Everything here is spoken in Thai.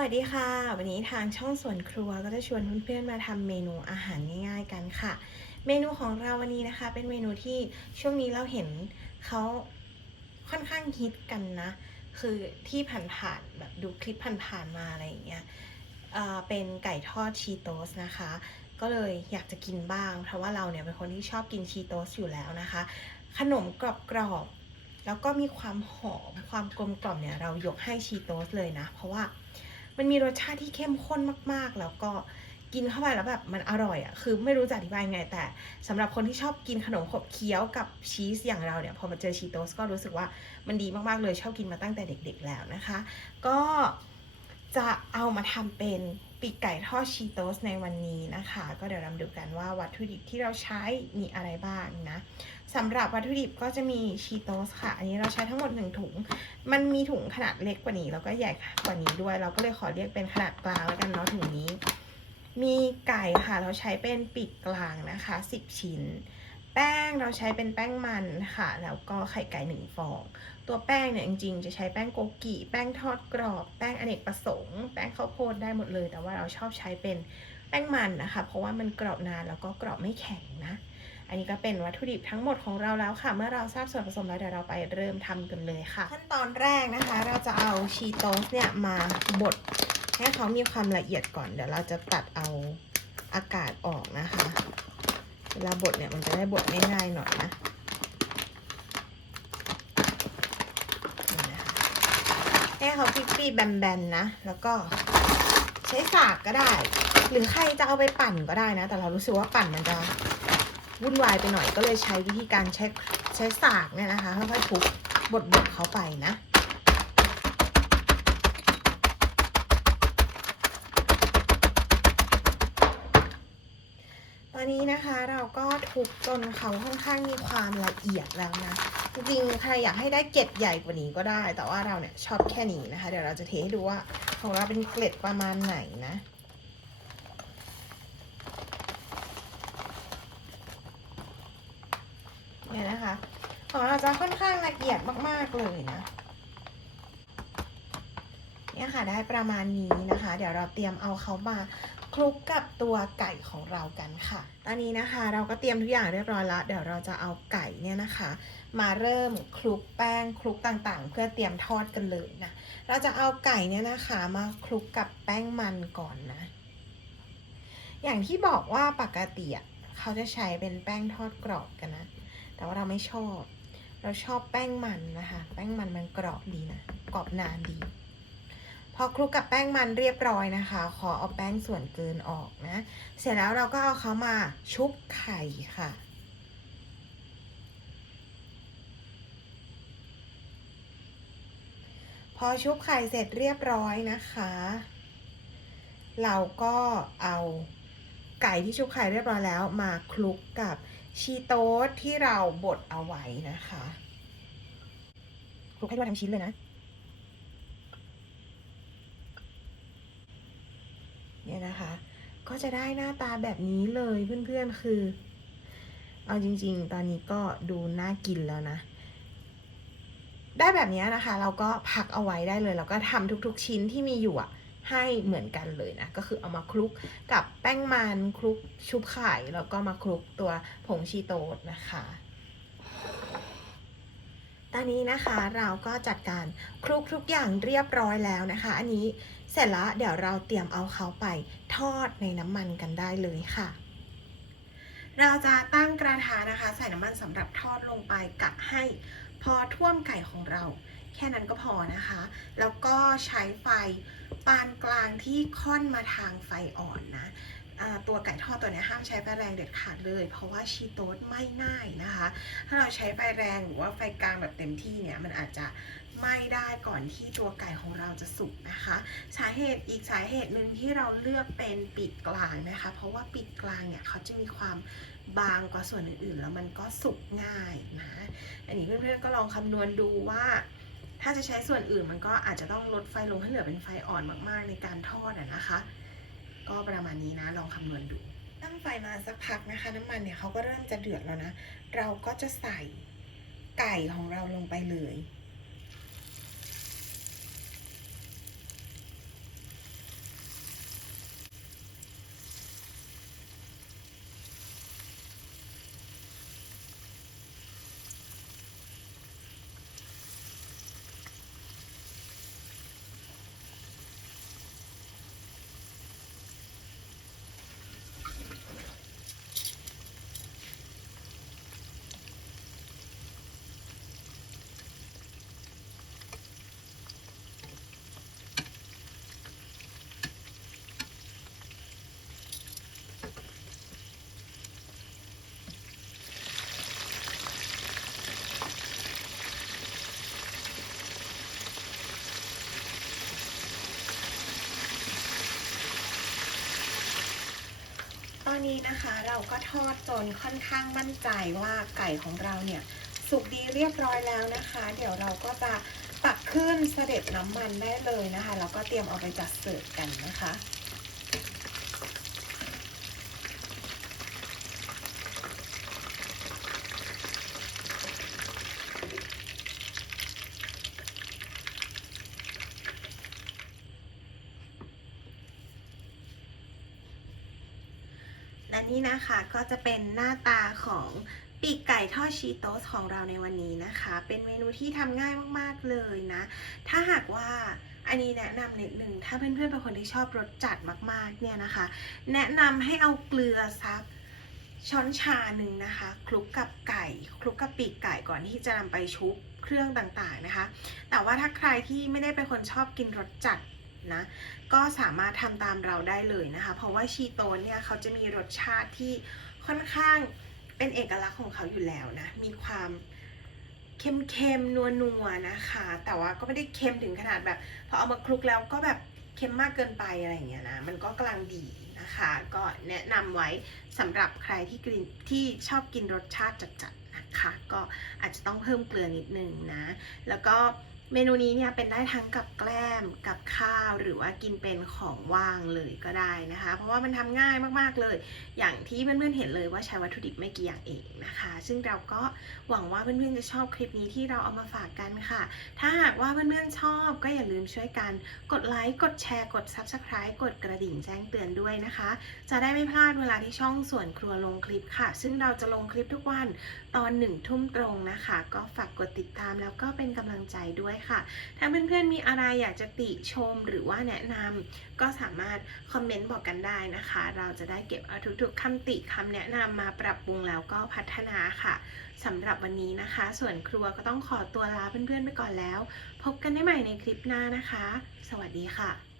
วัสดีค่ะ วันนี้ทางช่องสวนครัวก็จะชวนเพื่อนๆมาทำเมนูอาหารง่ายๆกันค่ะ เมนูของเราวันนี้นะคะ เป็นเมนูที่ช่วงนี้เราเห็นเขาค่อนข้างฮิตกันนะ คือที่ผ่านๆแบบดูคลิปผ่านๆมาอะไรอย่างเงี้ยเอ่อเป็นไก่ทอดชีโตสนะคะ ก็เลยอยากจะกินบ้าง เพราะว่าเราเนี่ยเป็นคนที่ชอบกินชีโตสอยู่แล้วนะคะ ขนมกรอบๆแล้วก็มีความหอมความกลมกล่อมเนี่ยเรายกให้ชีโตสเลยนะ เพราะว่า มันมีรสชาติที่เข้มข้นมากๆ แล้วก็กินเข้าไปแล้วแบบมันอร่อยอะ่ะคือไม่รู้จะอธิบายยังไง แต่สำหรับคนที่ชอบกินขนมขบเคี้ยวกับชีสอย่างเราเนี่ยพอมาเจอชีโตสก็รู้สึกว่ามันดีมากๆเลยชอบกินมาตั้งแต่เด็ก ๆ แล้วนะคะ ก็จะเอามาทำเป็น ปีกไก่ทอดชีโตสในวันนี้นะคะ ก็เดี๋ยวเราดูกันว่าวัตถุดิบที่เราใช้มีอะไรบ้างนะสำหรับวัตถุดิบก็จะมีชีโตสค่ะ อันนี้เราใช้ทั้งหมดหนึ่งถุง มันมีถุงขนาดเล็กกว่านี้ แล้วก็ใหญ่กว่านี้ด้วย เราก็เลยขอเรียกเป็นขนาดกลางแล้วกันเนาะถุงนี้ มีไก่ค่ะเราใช้เป็นปีกกลางนะคะ 10 ชิ้น แป้งเราใช้เป็นแป้งมันค่ะ แล้วก็ไข่ไก่หนึ่งฟอง ตัวแป้งเนี่ยจริงๆ จะใช้แป้งโกกิแป้งทอดกรอบ แป้งอเนกประสงค์ แป้งข้าวโพดได้หมดเลย แต่ว่าเราชอบใช้เป็นแป้งมันนะคะ เพราะว่ามันกรอบนานแล้วก็กรอบไม่แข็งนะ อันนี้ก็เป็นวัตถุดิบทั้งหมดของเราแล้วค่ะ เมื่อเราทราบส่วนผสมแล้วเดี๋ยวเราไปเริ่มทำกันเลยค่ะ ขั้นตอนแรกนะคะ เราจะเอาชีโตสเนี่ยมาบดให้เขามีความละเอียดก่อน เดี๋ยวเราจะตัดเอาอากาศออกนะคะ เวลาบดเนี่ยมันจะได้บดง่ายๆหน่อยนะนี่นะคะ ให้เขาปีๆแบนๆนะ แล้วก็ใช้สากก็ได้ หรือใครจะเอาไปปั่นก็ได้นะ แต่เรารู้สึกว่าปั่นมันจะวุ่นวายไปหน่อยก็เลยใช้วิธีการใช้ใช้สากเนี่ยนะคะค่อยๆทุบบดบดๆเขาไปนะ อนนี้นะคะเราก็ทุบจนเขาค่อนข้างมีความละเอียดแล้วนะ จริงๆใครอยากให้ได้เกล็ดใหญ่กว่านี้ก็ได้ แต่ว่าเราเนี่ยชอบแค่นี้นะคะ เดี๋ยวเราจะเทให้ดูว่าของเราเป็นเกล็ดประมาณไหนนะเนี่ยนะคะของเราจะค่อนข้างละเอียดมากๆเลยนะเนี่ยค่ะได้ประมาณนี้นะคะ เดี๋ยวเราเตรียมเอาเขามา คลุกกับตัวไก่ของเรากันค่ะ ตอนนี้นะคะเราก็เตรียมทุกอย่างเรียบร้อยแล้ว เดี๋ยวเราจะเอาไก่เนี่ยนะคะ มาเริ่มคลุกแป้งคลุกต่างๆ เพื่อเตรียมทอดกันเลยนะ เราจะเอาไก่เนี่ยนะคะมาคลุกกับแป้งมันก่อนนะ อย่างที่บอกว่าปกติเขาจะใช้เป็นแป้งทอดกรอบกันนะ แต่ว่าเราไม่ชอบ เราชอบแป้งมันนะคะ แป้งมันมันกรอบดีนะ กรอบนานดี พอคลุกกับแป้งมันเรียบร้อยนะคะ ขอเอาแป้งส่วนเกินออกนะ เสร็จแล้วเราก็เอาเขามาชุบไข่ค่ะ พอชุบไข่เสร็จเรียบร้อยนะคะ เราก็เอาไก่ที่ชุบไข่เรียบร้อยแล้วมาคลุกกับชีโต๊ที่เราบดเอาไว้นะคะ คลุกให้ทั่วทั้งชิ้นเลยนะ เนี่ยนะคะ ก็จะได้หน้าตาแบบนี้เลยเพื่อนๆคือ เอาจริง ๆ ตอนนี้ก็ดูน่ากินแล้วนะ ได้แบบนี้นะคะ เราก็พักเอาไว้ได้เลย แล้วก็ทำทุกๆชิ้นที่มีอยู่อะให้เหมือนกันเลยนะ ก็คือเอามาคลุกกับแป้งมันคลุกชุบไข่แล้วก็มาคลุกตัวผงชีโตสนะคะ ตอนนี้นะคะเราก็จัดการคลุกทุกอย่างเรียบร้อยแล้วนะคะ อันนี้ เสร็จแล้วเดี๋ยวเราเตรียมเอาเขาไปทอดในน้ำมันกันได้เลยค่ะ เราจะตั้งกระทะนะคะ ใส่น้ำมันสำหรับทอดลงไปกะให้พอท่วมไก่ของเรา แค่นั้นก็พอนะคะ แล้วก็ใช้ไฟปานกลางที่ค่อนมาทางไฟอ่อนนะ ตัวไก่ทอดตัวนี้ห้ามใช้ไฟแรงเด็ดขาดเลย เพราะว่าชีโต๊ดไม่ง่ายนะคะ ถ้าเราใช้ไฟแรงหรือว่าไฟกลางแบบเต็มที่เนี่ยมันอาจจะไหม้ได้ก่อนที่ตัวไก่ของเราจะสุกนะคะ สาเหตุอีกสาเหตุหนึ่งที่เราเลือกเป็นปีกกลางนะคะ เพราะว่าปีกกลางเนี่ยเขาจะมีความบางกว่าส่วนอื่นๆ แล้วมันก็สุกง่ายนะอันนี้เพื่อนๆก็ลองคำนวณดูว่าถ้าจะใช้ส่วนอื่นมันก็อาจจะต้องลดไฟลงให้เหลือเป็นไฟอ่อนมากๆในการทอดนะคะ ก็ประมาณนี้นะลองคำนวณดู ตั้งไฟมาสักพักนะคะ น้ำมันเนี่ยเขาก็เริ่มจะเดือดแล้วนะ เราก็จะใส่ไก่ของเราลงไปเลย อนนี้นะคะเราก็ทอดจนค่อนข้างมั่นใจว่าไก่ของเราเนี่ยสุกดีเรียบร้อยแล้วนะคะ เดี๋ยวเราก็จะตักขึ้นเสด็จน้ำมันได้เลยนะคะแล้วก็เตรียมเอาไปจัดเสิร์ฟกันนะคะ และนี่นะคะก็จะเป็นหน้าตาของปีกไก่ทอดชีโตสของเราในวันนี้นะคะ เป็นเมนูที่ทำง่ายมากๆเลยนะ ถ้าหากว่าอันนี้แนะนำนิดนึง ถ้าเพื่อนๆเป็นคนที่ชอบรสจัดมากๆเนี่ยนะคะ แนะนำให้เอาเกลือสักช้อนชาหนึ่งนะคะคลุกกับไก่คลุกกับปีกไก่ก่อนที่จะนำไปชุบเครื่องต่างๆนะคะ แต่ว่าถ้าใครที่ไม่ได้เป็นคนชอบกินรสจัด นะ ก็สามารถทำตามเราได้เลยนะคะ เพราะว่าชีโตนเนี่ยเขาจะมีรสชาติที่ค่อนข้างเป็นเอกลักษณ์ของเขาอยู่แล้วนะ มีความเค็มๆนัวๆนะคะ แต่ว่าก็ไม่ได้เค็มถึงขนาดแบบพอเอามาคลุกแล้วก็แบบเค็มมากเกินไปอะไรอย่างเงี้ยนะ มันก็กำลังดีนะคะ ก็แนะนำไว้สำหรับใครที่กินที่ชอบกินรสชาติจัดๆนะคะ ก็อาจจะต้องเพิ่มเกลือนิดนึงนะ แล้วก็ เมนูนี้เนี่ยเป็นได้ทั้งกับแกล้มกับข้าวหรือว่ากินเป็นของว่างเลยก็ได้นะคะ เพราะว่ามันทำง่ายมากๆเลย อย่างที่เพื่อนๆเห็นเลยว่าใช้วัตถุดิบไม่กี่อย่างเองนะคะ ซึ่งเราก็หวังว่าเพื่อนๆจะชอบคลิปนี้ที่เราเอามาฝากกันค่ะ ถ้าหากว่าเพื่อนๆชอบก็อย่าลืมช่วยกัน กดไลค์กดแชร์กด Subscribe กดกระดิ่งแจ้งเตือนด้วยนะคะ จะได้ไม่พลาดเวลาที่ช่องส่วนครัวลงคลิปค่ะ ซึ่งเราจะลงคลิปทุกวันตอนหนึ่งทุ่มตรงนะคะ ก็ฝากกดติดตามแล้วก็เป็นกำลังใจด้วยค่ะ ถ้าเพื่อนๆมีอะไรอยากจะติชมหรือว่าแนะนำก็สามารถคอมเมนต์บอกกันได้นะคะ เราจะได้เก็บเอาทุกๆคำติคำแนะนำมาปรับปรุงแล้วก็พัฒนาค่ะสำหรับวันนี้นะคะ ส่วนครัวก็ต้องขอตัวลาเพื่อนๆไปก่อนแล้ว พบกันได้ใหม่ในคลิปหน้านะคะ สวัสดีค่ะ